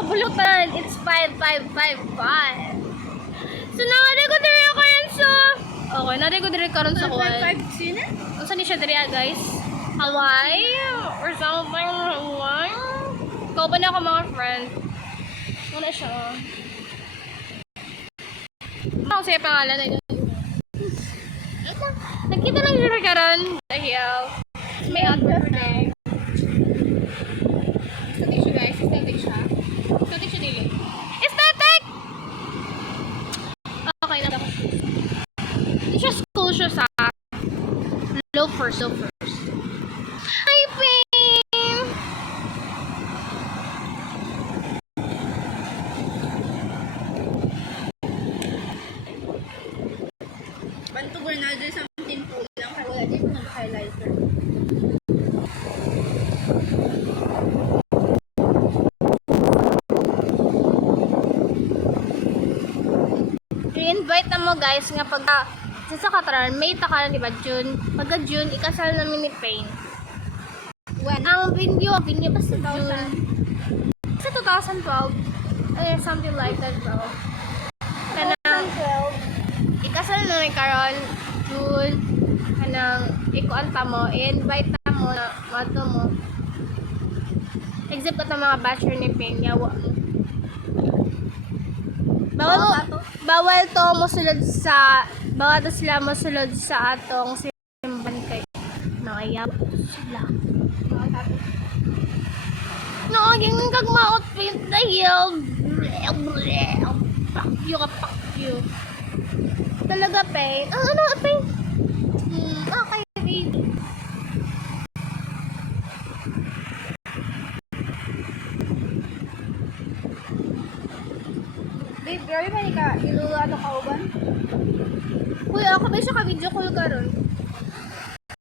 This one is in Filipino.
kabulutan. It's 5555. So, nangari ko diri ako rin sa... Okay, nari ko diri karon sa kuwan. 5 sino? Unsa ni siya diri guys? Hawaii? Or something? Hawaii? Ikaw ba na ako mga friend? Ano siya? Ano siya pangalan na yun? Nagkita lang siya karon. Dahil may outfit today. Static siya guys. Static siya. Static siya dili. Aesthetic! Okay na dapat. Hindi siya school siya sa loafers. Hi, Pim! Bantu Bernardo sa timpo lang. Kaya wala din ko nag-highlighter. I-invite na mo guys nga pagka sa Kataran, may takalan diba June? Pagka June, ikasal namin ni Pain. When? Ang video basta June. Sa 2012. Something like that bro. Kanang, ikasal namin karon June. Kanang, ikuanta mo, i-invite na mo na mato mo. Except ka mga bachelor ni Pain, yawa mo. Bawal to mosulod sa atong simbahan kay nakayaw sila. Yung kag-outfit dahil pakyo. Talaga, Pain. Ano, Pain? Okay, baby. Babe, grabe man ka. Ano ka uban? Uy, ako ba siya ka-video call karon?